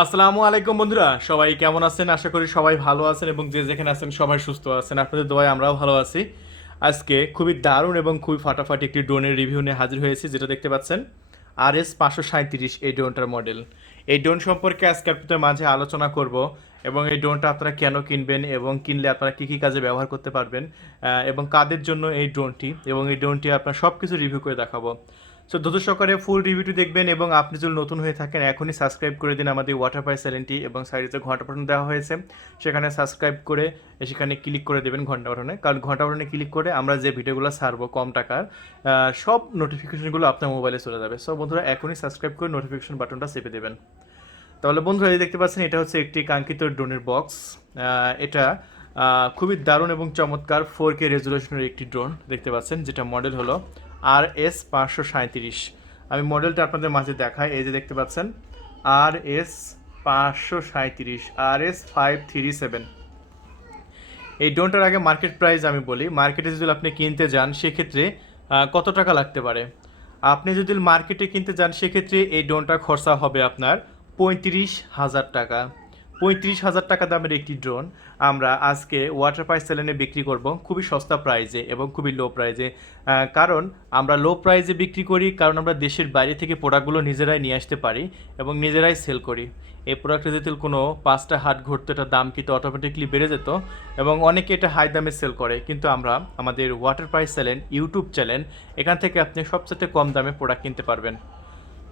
আসসালামু আলাইকুম বন্ধুরা, সবাই কেমন আছেন? আশা করি সবাই ভালো আছেন এবং যে যেখানে আছেন সবাই সুস্থ আছেন। আপনাদের দোয়ায় আমরাও ভালো আছি। আজকে খুবই দারুণ এবং খুবই ফাটাফাটি একটি ড্রোনের রিভিউ নিয়ে হাজির হয়েছি, যেটা দেখতে পাচ্ছেন। আর এস পাঁচশো সাঁত্রিশ এই ড্রোনটার মডেল। এই ড্রোন সম্পর্কে আজকে আপনাদের মাঝে আলোচনা করব এবং এই ড্রোনটা আপনারা কেন কিনবেন এবং কিনলে আপনারা কী কী কাজে ব্যবহার করতে পারবেন এবং কাদের জন্য এই ড্রোনটি এবং এই ড্রোনটি আপনার সব কিছু রিভিউ করে দেখাবো। সো দ্রুত সহকারে ফুল রিভিউটি দেখবেন এবং আপনি যদি নতুন হয়ে থাকেন, এখনই সাবস্ক্রাইব করে দিন আমাদের ওয়াটার পাই চ্যানেলটি এবং সাইডে ঘণ্টা বাটন দেওয়া হয়েছে। সেখানে সাবস্ক্রাইব করে সেখানে ক্লিক করে দেবেন ঘণ্টা বাটনে কারণ ঘণ্টা বাটনে ক্লিক করে আমরা যে ভিডিওগুলো ছাড়বো কম টাকার সব নোটিফিকেশনগুলো আপনার মোবাইলে চলে যাবে। সো বন্ধুরা, এখনই সাবস্ক্রাইব করে নোটিফিকেশন বাটনটা চেপে দেবেন। তাহলে বন্ধুরা, এই দেখতে পাচ্ছেন, এটা হচ্ছে একটি কাঙ্ক্ষিত ড্রোনের বক্স এটা খুবই দারুণ এবং চমৎকার ফোর কে রেজুলেশনের একটি ড্রোন দেখতে পাচ্ছেন, যেটা মডেল হলো আর এস পাঁচশো সাঁত্রিশ আমি মডেলটা আপনাদের মাঝে দেখাই, এই যে দেখতে পাচ্ছেন। আর এস পাঁচশো সাঁত্রিশ R S five three seven. এই ড্রোনটার আগে মার্কেট প্রাইস আমি বলি। মার্কেটে যদি আপনি কিনতে যান, সেক্ষেত্রে কত টাকা লাগতে পারে? আপনি যদি মার্কেটে কিনতে যান, সেক্ষেত্রে এই ড্রোনটা খরচা হবে আপনার পঁয়ত্রিশ হাজার টাকা। পঁয়ত্রিশ হাজার টাকা দামের একটি ড্রোন আমরা আজকে ওয়াটার পাইস চ্যানেলে বিক্রি করব। খুবই সস্তা প্রাইজে এবং খুবই লো প্রাইজে কারণ আমরা লো প্রাইজে বিক্রি করি, কারণ আমরা দেশের বাইরে থেকে প্রোডাক্টগুলো নিজেরাই নিয়ে আসতে পারি এবং নিজেরাই সেল করি। এই প্রোডাক্টে যদি কোনো পাঁচটা হাট ঘুরতো এটার দাম কিন্তু অটোমেটিকলি বেড়ে যেত এবং অনেকে এটা হাই দামে সেল করে। কিন্তু আমরা আমাদের water price channel YouTube channel এখান থেকে আপনি সবচেয়ে কম দামে প্রোডাক্ট কিনতে পারবেন।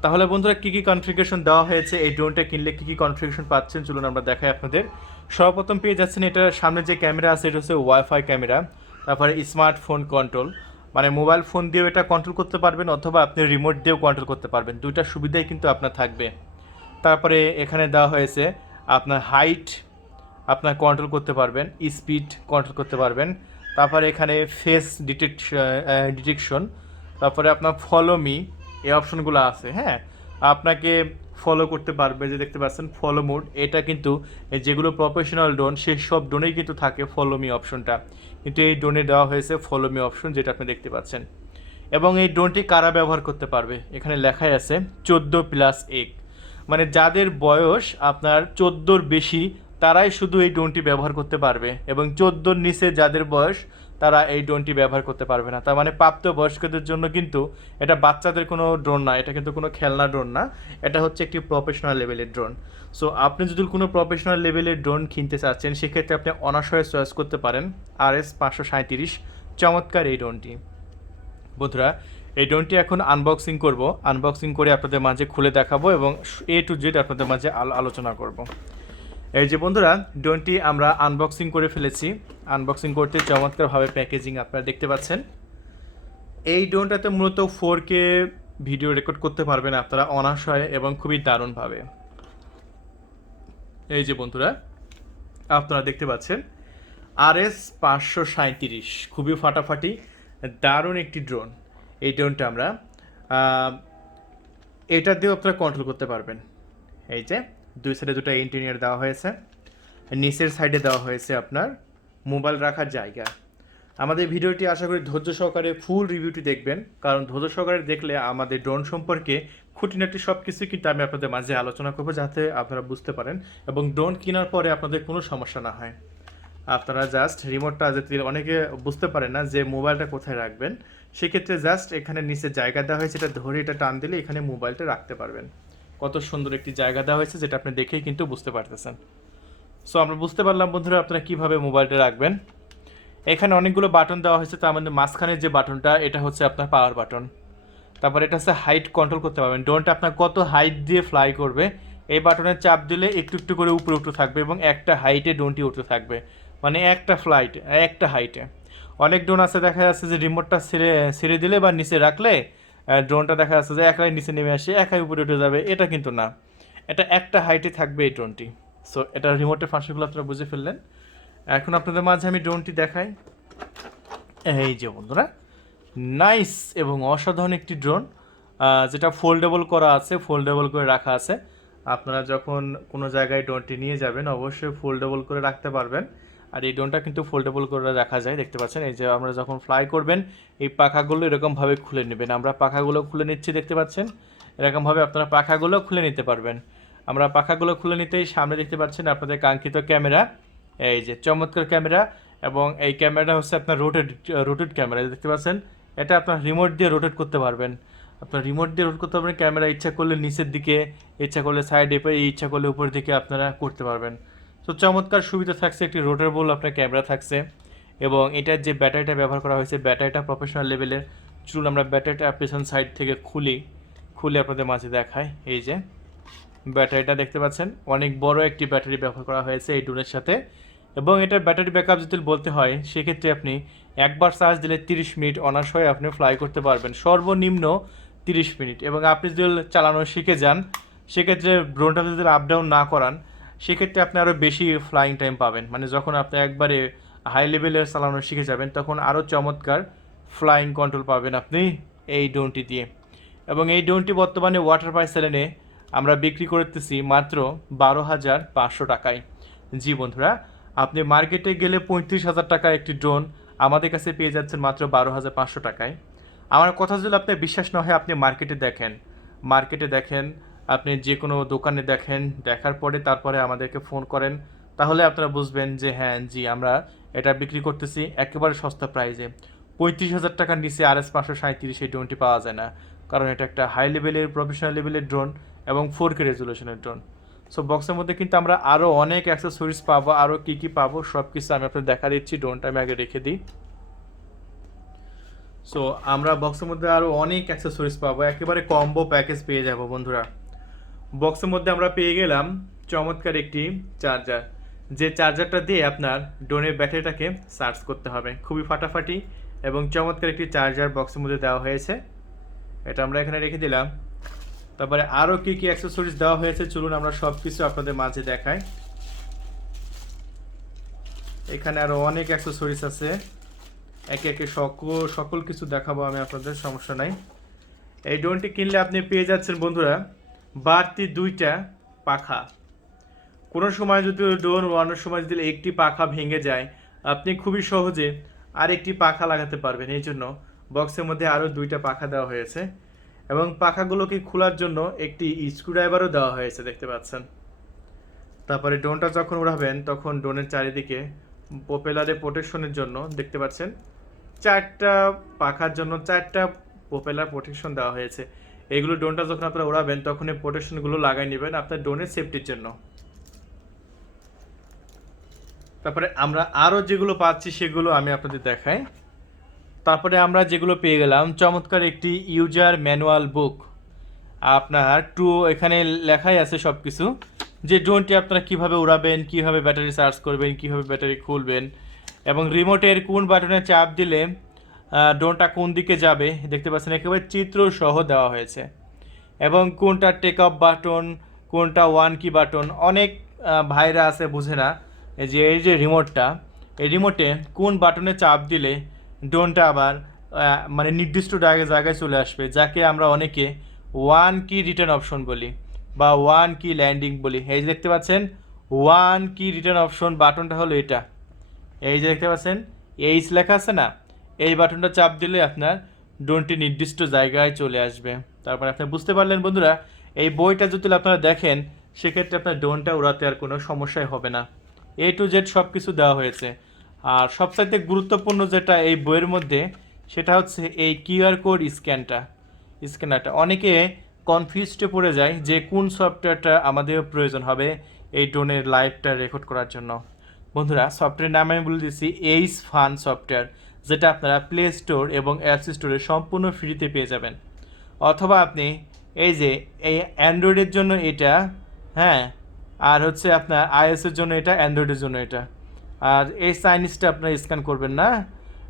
তাহলে বন্ধুরা কী কী কনফিগারেশন দেওয়া হয়েছে? এই ড্রোনটা কিনলে কী কী কনফিগারেশন পাচ্ছেন? চলুন আমরা দেখাই আপনাদের। সর্বপ্রথম পেয়ে যাচ্ছেন এটার সামনে যে ক্যামেরা আছে, এটা হচ্ছে ওয়াইফাই ক্যামেরা, তারপরে স্মার্টফোন কন্ট্রোল মানে মোবাইল ফোন দিয়েও এটা কন্ট্রোল করতে পারবেন অথবা আপনি রিমোট দিয়েও কন্ট্রোল করতে পারবেন। দুইটা সুবিধাই কিন্তু আপনার থাকবে। তারপরে এখানে দেওয়া হয়েছে আপনার হাইট আপনার কন্ট্রোল করতে পারবেন স্পিড কন্ট্রোল করতে পারবেন। তারপরে এখানে ফেস ডিটেকশন ডিটেকশন তারপরে আপনার ফলো মি এই অপশনগুলো আছে হ্যাঁ? আপনাকে ফলো করতে পারবে, যে দেখতে পাচ্ছেন ফলো মোড এটা কিন্তু যেগুলো প্রফেশনাল ডোন সেই সব ড্রোনেই কিন্তু থাকে ফলো মি অপশনটা কিন্তু এই ডোনে দেওয়া হয়েছে ফলো মি অপশন যেটা আপনি দেখতে পাচ্ছেন। এবং এই ড্রোনটি কারা ব্যবহার করতে পারবে? এখানে লেখাই আছে, চোদ্দ প্লাস এক। মানে যাদের বয়স আপনার চোদ্দোর বেশি, তারাই শুধু এই ড্রোনটি ব্যবহার করতে পারবে। এবং চোদ্দোর নিচে যাদের বয়স তারা এই ড্রোনটি ব্যবহার করতে পারবে না। তার মানে প্রাপ্ত বয়স্কদের জন্য কিন্তু এটা বাচ্চাদের কোনো ড্রোন না, এটা কিন্তু কোনো খেলনা ড্রোন না। এটা হচ্ছে একটি প্রফেশনাল লেভেলের ড্রোন। সো আপনি যদি কোনো প্রফেশনাল লেভেলের ড্রোন কিনতে চাচ্ছেন, সেক্ষেত্রে আপনি অনাশয়ে চয়েস করতে পারেন আর এস পাঁচশো সাঁত্রিশ চমৎকার এই ড্রোনটি। বন্ধুরা, এই ড্রোনটি এখন আনবক্সিং করব। আনবক্সিং করে আপনাদের মাঝে খুলে দেখাবো এবং এ টু জেড আপনাদের মাঝে আলো- আলোচনা করব। এই যে বন্ধুরা, ড্রোনটি আমরা আনবক্সিং করে ফেলেছি। আনবক্সিং করতে চমৎকারভাবে প্যাকেজিং আপনারা দেখতে পাচ্ছেন। এই ড্রোনটাতে মূলত ফোর কে ভিডিও রেকর্ড করতে পারবেন আপনারা অনাশয়ে এবং খুবই দারুণভাবে। এই যে বন্ধুরা, আপনারা দেখতে পাচ্ছেন আর এস পাঁচশো সাঁত্রিশ খুবই ফাটাফাটি, দারুণ একটি ড্রোন। এই ড্রোনটা আমরা এটা দিয়েও আপনারা কন্ট্রোল করতে পারবেন। এই যে, দুই সাইডে দুটো ইন্টিনিয়ার দেওয়া হয়েছে, নিচের সাইডে দেওয়া হয়েছে আপনার মোবাইল রাখার জায়গা। আমাদের ভিডিওটি আশা করি ধৈর্য সহকারে ফুল রিভিউটি দেখবেন। কারণ ধৈর্য সহকারে দেখলে আমাদের ড্রোন সম্পর্কে খুঁটিনাটি সব কিছু কিন্তু আমি আপনাদের মাঝে আলোচনা করব যাতে আপনারা বুঝতে পারেন এবং ড্রোন কেনার পরে আপনাদের কোনো সমস্যা না হয়। আপনারা জাস্ট রিমোটটা যদি অনেকে বুঝতে পারেন না যে মোবাইলটা কোথায় রাখবেন। সেক্ষেত্রে জাস্ট এখানে নিচে জায়গা দেওয়া হয়েছে, এটা ধরে এটা টান দিলে এখানে মোবাইলটা রাখতে পারবেন। কত সুন্দর একটি জায়গা দেওয়া হয়েছে, যেটা আপনি দেখেই কিন্তু বুঝতে পারতেছেন। সো আমরা বুঝতে পারলাম বন্ধুরা আপনারা কীভাবে মোবাইলটা রাখবেন। এখানে অনেকগুলো বাটন দেওয়া হয়েছে, তার মধ্যে মাঝখানের যে বাটনটা, এটা হচ্ছে আপনার পাওয়ার বাটন তারপর এটা হচ্ছে হাইট কন্ট্রোল করতে পারবেন। ড্রোনটা আপনার কত হাইট দিয়ে ফ্লাই করবে, এই বাটনের চাপ দিলে একটু একটু করে উপরে উঠতে থাকবে এবং একটা হাইটে ড্রোনটি উঠতে থাকবে। মানে একটা ফ্লাইট একটা হাইটে অনেক ড্রোন আছে, দেখা যাচ্ছে যে রিমোটটা ছেড়ে ছেড়ে দিলে বা নিচে রাখলে ড্রোনটা দেখা যাচ্ছে যে একাই নিচে নেমে আসে একাই উপরে উঠে যাবে, এটা কিন্তু না। এটা একটা হাইটে থাকবে এই ড্রোনটি সো এটা রিমোটের ফাংশনগুলো আপনারা বুঝে ফেললেন। এখন আপনাদের মাঝে আমি ড্রোনটি দেখাই। এই যে বন্ধুরা নাইস এবং অসাধারণ একটি ড্রোন যেটা ফোল্ডেবল করা আছে ফোল্ডেবল করে রাখা আছে। আপনারা যখন কোনো জায়গায় ড্রোনটি নিয়ে যাবেন, অবশ্যই ফোল্ডেবল করে রাখতে পারবেন। আর এই ড্রোনটা কিন্তু ফোল্ডেবল করে রাখা যায়, দেখতে পাচ্ছেন? এই যে আমরা যখন ফ্লাই করবেন, এই পাখাগুলো এরকমভাবে খুলে নেবেন। আমরা পাখাগুলো খুলে নিচ্ছি, দেখতে পাচ্ছেন? এরকমভাবে আপনারা পাখাগুলো খুলে নিতে পারবেন। আমরা পাখাগুলো খুলে নিতেই সামনে দেখতে পাচ্ছেন আপনাদের কাঙ্ক্ষিত ক্যামেরা, এই যে চমৎকার ক্যামেরা এবং এই ক্যামেরাটা হচ্ছে আপনার রোটেড রোটেড ক্যামেরা দেখতে পাচ্ছেন, এটা আপনার রিমোট দিয়ে রোটেট করতে পারবেন। আপনার রিমোট দিয়ে রোট করতে পারবেন, ক্যামেরা ইচ্ছা করলে নিচের দিকে, ইচ্ছা করলে সাইডে ইচ্ছা করলে উপরের দিকে আপনারা করতে পারবেন। তো চমৎকার সুবিধা থাকছে, একটি রোটেবল আপনার ক্যামেরা থাকছে এবং এটার যে ব্যাটারিটা ব্যবহার করা হয়েছে, ব্যাটারিটা প্রফেশনাল লেভেলের চুল আমরা ব্যাটারিটা পেছন সাইড থেকে খুলি, খুলে আপনাদের মাঝে দেখায় এই যে। ব্যাটারিটা দেখতে পাচ্ছেন। অনেক বড় একটি ব্যাটারি ব্যবহার করা হয়েছে এই ড্রোনের সাথে। এবং এটার ব্যাটারি ব্যাকআপ যদি বলতে হয়, সেক্ষেত্রে আপনি একবার চার্জ দিলে তিরিশ মিনিট অনার্স আপনি ফ্লাই করতে পারবেন। সর্বনিম্ন তিরিশ মিনিট। এবং আপনি যদি চালানো শিখে যান, সেক্ষেত্রে ড্রোনটা যদি আপ ডাউন না করান, সেক্ষেত্রে আপনি আরও বেশি ফ্লাইং টাইম পাবেন। মানে যখন আপনি একবারে হাই লেভেলের চালানো শিখে যাবেন, তখন আরও চমৎকার ফ্লাইং কন্ট্রোল পাবেন আপনি এই ড্রোনটি দিয়ে। এবং এই ড্রোনটি বর্তমানে ওয়াটার পাই সেলেনে আমরা বিক্রি করতেছি মাত্র বারো হাজার পাঁচশো টাকায়। জি বন্ধুরা, আপনি মার্কেটে গেলে পঁয়ত্রিশ হাজার টাকা একটি ড্রোন আমাদের কাছে পেয়ে যাচ্ছেন মাত্র বারো হাজার পাঁচশো টাকায়। আমার কথা যদি আপনার বিশ্বাস না হয়, আপনি মার্কেটে দেখেন। মার্কেটে দেখেন, আপনি যে কোনো দোকানে দেখেন, দেখার পরে তারপরে আমাদেরকে ফোন করেন। তাহলে আপনারা বুঝবেন যে হ্যাঁ জি, আমরা এটা বিক্রি করতেছি একেবারে সস্তা প্রাইজে। পঁয়ত্রিশ হাজার টাকার নিচে আর এস পাঁচশো সাঁত্রিশ এই ড্রোনটি পাওয়া যায় না। কারণ এটা একটা হাই লেভেলের প্রফেশনাল লেভেলের ড্রোন এবং ফোর কে রেজুলেশনের ড্রোন সো বক্সের মধ্যে কিন্তু আমরা আরও অনেক অ্যাক্সেসরিজ পাবো আরও কী কী পাবো সব কিছু আমি আপনাদের দেখা দিচ্ছি ড্রোনটা আমি আগে রেখে দিই। সো আমরা বক্সের মধ্যে আরও অনেক অ্যাক্সেসরিজ পাবো, একেবারে কম্বো প্যাকেজ পেয়ে যাব বন্ধুরা। বক্সের মধ্যে আমরা পেয়ে গেলাম চমৎকার একটি চার্জার যে চার্জারটা দিয়ে আপনার ড্রোনের ব্যাটারিটাকে চার্জ করতে হবে। খুবই ফাটাফাটি এবং চমৎকার একটি চার্জার বক্সের মধ্যে দেওয়া হয়েছে। এটা আমরা এখানে রেখে দিলাম। তারপরে আরও কী কী অ্যাক্সেসরিজ দেওয়া হয়েছে, চলুন আমরা সব কিছু আপনাদের মাঝে দেখাই। এখানে আরও অনেক অ্যাক্সেসরিজ আছে। একে একে সকল সকল কিছু দেখাবো আমি আপনাদের, সমস্যা নাই। এই ড্রোনটি কিনলে আপনি পেয়ে যাচ্ছেন বন্ধুরা, বাড়তি দুইটা পাখা। কোনো সময় যদি ড্রোন ওড়ানোর সময় যদি একটি পাখা ভেঙে যায়, আপনি খুবই সহজে আরেকটি পাখা লাগাতে পারবেন। এই জন্য বক্সের মধ্যে আরও দুইটা পাখা দেওয়া হয়েছে এবং পাখাগুলোকে খোলার জন্য একটি স্ক্রুড্রাইভারও দেওয়া হয়েছে, দেখতে পাচ্ছেন। তারপরে ড্রোনটা যখন উড়াবেন, তখন ড্রোনের চারিদিকে প্রোপেলারে প্রোটেকশনের জন্য, দেখতে পাচ্ছেন, চারটা পাখার জন্য চারটা প্রোপেলার প্রোটেকশন দেওয়া হয়েছে। এইগুলো ড্রোনটা যখন আপনারা উড়াবেন, তখন এই প্রোটেকশনগুলো লাগাই নেবেন আপনার ড্রোনের সেফটির জন্য। তারপরে আমরা আরও যেগুলো পাচ্ছি, সেগুলো আমি আপনাদের দেখাই। তারপরে আমরা যেগুলো পেয়ে গেলাম, চমৎকার একটি ইউজার ম্যানুয়াল বুক। আপনার টু এখানে লেখাই আছে সব কিছু যে ড্রোনটি আপনারা কীভাবে উড়াবেন, কীভাবে ব্যাটারি চার্জ করবেন, কীভাবে ব্যাটারি খুলবেন, এবং রিমোটের কোন বাটনে চাপ দিলে ড্রোনটা কোন দিকে যাবে, দেখতে পাচ্ছেন একেবারে চিত্র সহ দেওয়া হয়েছে। এবং কোনটা টেক অফ বাটন, কোনটা ওয়ান কি বাটন, অনেক ভাইরা আছে বুঝে না যে, এই যে রিমোটটা এই রিমোটে কোন বাটনে চাপ দিলে ড্রোনটা আবার মানে নির্দিষ্ট জায়গায় চলে আসবে, যাকে আমরা অনেকে ওয়ান কি রিটার্ন অপশন বলি বা ওয়ান কি ল্যান্ডিং বলি। এই যে দেখতে পাচ্ছেন ওয়ান কি রিটার্ন অপশন বাটনটা হলো এটা। এই যে দেখতে পাচ্ছেন এইচ লেখা আছে না? এই বাটনটা চাপ দিলে আপনার ড্রোনটি নির্দিষ্ট জায়গায় চলে আসবে। তারপর আপনি বুঝতে পারলেন বন্ধুরা, এই বইটা যদি আপনারা দেখেন, সেক্ষেত্রে আপনার ড্রোনটা উড়াতে আর কোনো সমস্যাই হবে না। এ টু জেড সব কিছু দেওয়া হয়েছে। আর সবচাইতে গুরুত্বপূর্ণ যেটা এই বইয়ের মধ্যে, সেটা হচ্ছে এই কিউআর কোড স্ক্যানটা, স্ক্যানারটা। অনেকে কনফিউজডে পড়ে যায় যে কোন সফটওয়্যারটা আমাদের প্রয়োজন হবে এই ড্রোনের লাইভটা রেকর্ড করার জন্য। বন্ধুরা সফটওয়্যার নাম আমি বলে দিচ্ছি এইস ফান সফটওয়্যার যেটা আপনারা প্লে স্টোর এবং অ্যাপস স্টোরে সম্পূর্ণ ফ্রিতে পেয়ে যাবেন। অথবা আপনি এই যে এই অ্যান্ড্রয়েডের জন্য এটা হ্যাঁ আর হচ্ছে আপনার আইএসের জন্য এটা অ্যান্ড্রয়েডের জন্য এটা। আর এই চাইনিজটা আপনারা স্ক্যান করবেন না।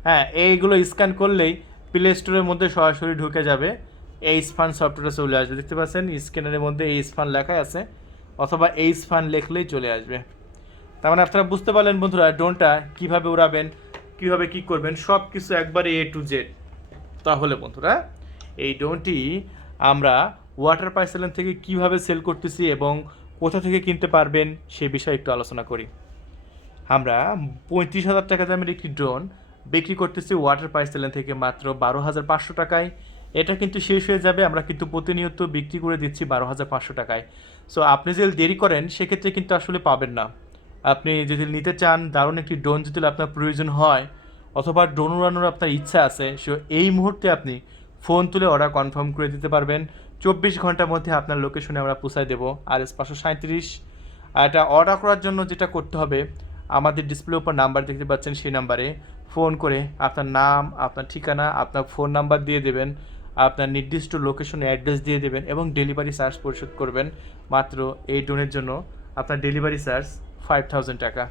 হ্যাঁ এইগুলো স্ক্যান করলেই প্লে স্টোরের মধ্যে সরাসরি ঢুকে যাবে। এই স্পান সফটওয়্যারটা চলে আসবে। দেখতে পাচ্ছেন স্ক্যানারের মধ্যে এই স্পান লেখা আছে, অথবা এই স্পান লেখলেই চলে আসবে। তার মানে আপনারা বুঝতে পারলেন বন্ধুরা ড্রোনটা কীভাবে উড়াবেন, কীভাবে কি করবেন সব কিছু একবারে এ টু জেড তাহলে বন্ধুরা, এই ড্রোনটি আমরা ওয়াটার পাইসেলেন থেকে কীভাবে সেল করতেছি এবং কোথা থেকে কিনতে পারবেন, সে বিষয়ে একটু আলোচনা করি। আমরা পঁয়ত্রিশ হাজার টাকা দামের একটি ড্রোন বিক্রি করতেছি ওয়াটার পাইসেলেন থেকে মাত্র বারো হাজার পাঁচশো টাকায়। এটা কিন্তু শেষ হয়ে যাবে, আমরা কিন্তু প্রতিনিয়ত বিক্রি করে দিচ্ছি বারো হাজার পাঁচশো টাকায়। সো আপনি যদি দেরি করেন, সেক্ষেত্রে কিন্তু আসলে পাবেন না। আপনি যদি নিতে চান, দারুণ একটি ড্রোন যদি আপনার প্রয়োজন হয়, অথবা ড্রোন উড়ানোর আপনার ইচ্ছা আছে সো এই মুহূর্তে আপনি ফোন তুলে অর্ডার কনফার্ম করে দিতে পারবেন। চব্বিশ ঘণ্টার মধ্যে আপনার লোকেশনে আমরা পৌঁছায় দেবো আর এস পাঁচশো সাঁত্রিশ এটা অর্ডার করার জন্য যেটা করতে হবে আমাদের ডিসপ্লে উপর নাম্বার দেখতে পাচ্ছেন সেই নাম্বারে ফোন করে আপনার নাম, আপনার ঠিকানা, আপনার ফোন নাম্বার দিয়ে দেবেন, আপনার নির্দিষ্ট লোকেশন অ্যাড্রেস দিয়ে দেবেন এবং ডেলিভারি চার্জ পরিশোধ করবেন। মাত্র এই ড্রোনের জন্য আপনার ডেলিভারি চার্জ ফাইভ থাউজেন্ড টাকা।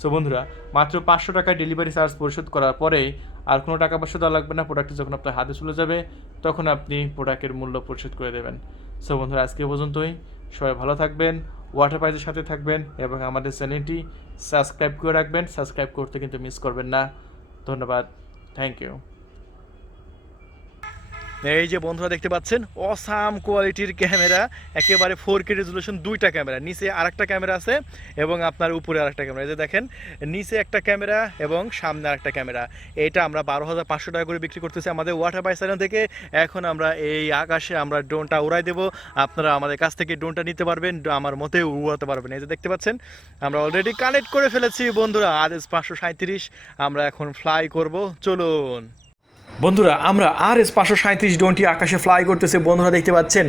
সো বন্ধুরা, মাত্র পাঁচশো টাকা ডেলিভারি চার্জ পরিশোধ করার পরেই আর কোনো টাকা পয়সা দেওয়া লাগবে না। প্রোডাক্টটি যখন আপনার হাতে চলে যাবে, তখন আপনি প্রোডাক্টের মূল্য পরিশোধ করে দেবেন। সো বন্ধুরা, আজকে পর্যন্তই। সবাই ভালো থাকবেন। ওয়াটার প্রাইজের সাথে থাকবেন এবং আমাদের চ্যানেলটি সাবস্ক্রাইব করে রাখবেন। সাবস্ক্রাইব করতে কিন্তু মিস করবেন না। ধন্যবাদ। থ্যাংক ইউ এই যে বন্ধুরা দেখতে পাচ্ছেন, অসাম কোয়ালিটির ক্যামেরা, একেবারে ফোর কে রেজুলেশন দুইটা ক্যামেরা, নিচে আরেকটা ক্যামেরা আছে এবং আপনার উপরে আরেকটা ক্যামেরা। এই যে দেখেন, নিচে একটা ক্যামেরা এবং সামনে আরেকটা ক্যামেরা। এটা আমরা বারো হাজার পাঁচশো টাকা করে বিক্রি করতেছি আমাদের ওয়াটার বাই চ্যানেল থেকে। এখন আমরা এই আকাশে আমরা ড্রোনটা উড়াই দেবো। আপনারা আমাদের কাছ থেকে ড্রোনটা নিতে পারবেন, আমার মতে উড়াতে পারবেন। এই যে দেখতে পাচ্ছেন, আমরা অলরেডি কানেক্ট করে ফেলেছি বন্ধুরা। এস পাঁচশো সাঁত্রিশ আমরা এখন ফ্লাই করব। চলুন। বন্ধুরা, আমরা আর এস পাঁচশো সাঁত্রিশ ডোনটি আকাশে ফ্লাই করতেছে। বন্ধুরা, দেখতে পাচ্ছেন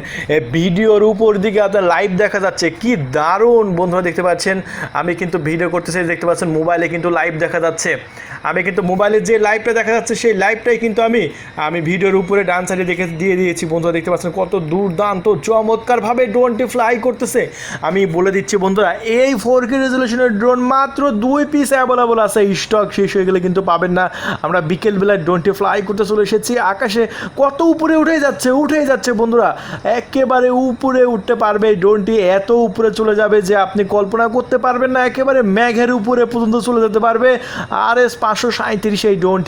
ভিডিওর উপর দিকে আপনার লাইভ দেখা যাচ্ছে। কি দারুণ, বন্ধুরা, দেখতে পাচ্ছেন। আমি কিন্তু ভিডিও করতেছি, দেখতে পাচ্ছেন মোবাইলে কিন্তু লাইভ দেখা যাচ্ছে। আমি কিন্তু মোবাইলে যে লাইভটা দেখা যাচ্ছে, সেই লাইভটাই কিন্তু আমি আমি ভিডিওর উপরে ডান সাইডে দেখে, দিয়ে দিয়েছি। বন্ধুরা, দেখতে পাচ্ছেন কত দুর্দান্ত, চমৎকারভাবে ড্রোনটি ফ্লাই করতেছে। আমি বলে দিচ্ছি, বন্ধুরা, এই ফোর কে রেজলিউশনের ড্রোন মাত্র দুই পিস অ্যাভেলেবল আছে। স্টক শেষ হয়ে গেলে কিন্তু পাবেন না। আমরা বিকেলবেলায় ড্রোনটি ফ্লাই করতে চলে এসেছি। আকাশে কত উপরে উঠে যাচ্ছে উঠে যাচ্ছে, বন্ধুরা। একেবারে উপরে উঠতে পারবে ড্রোনটি এত উপরে চলে যাবে যে আপনি কল্পনা করতে পারবেন না। একেবারে মেঘের উপরে পর্যন্ত চলে যেতে পারবে। আর এস পাঁচশো সাঁত্রিশে এই ড্রোনটি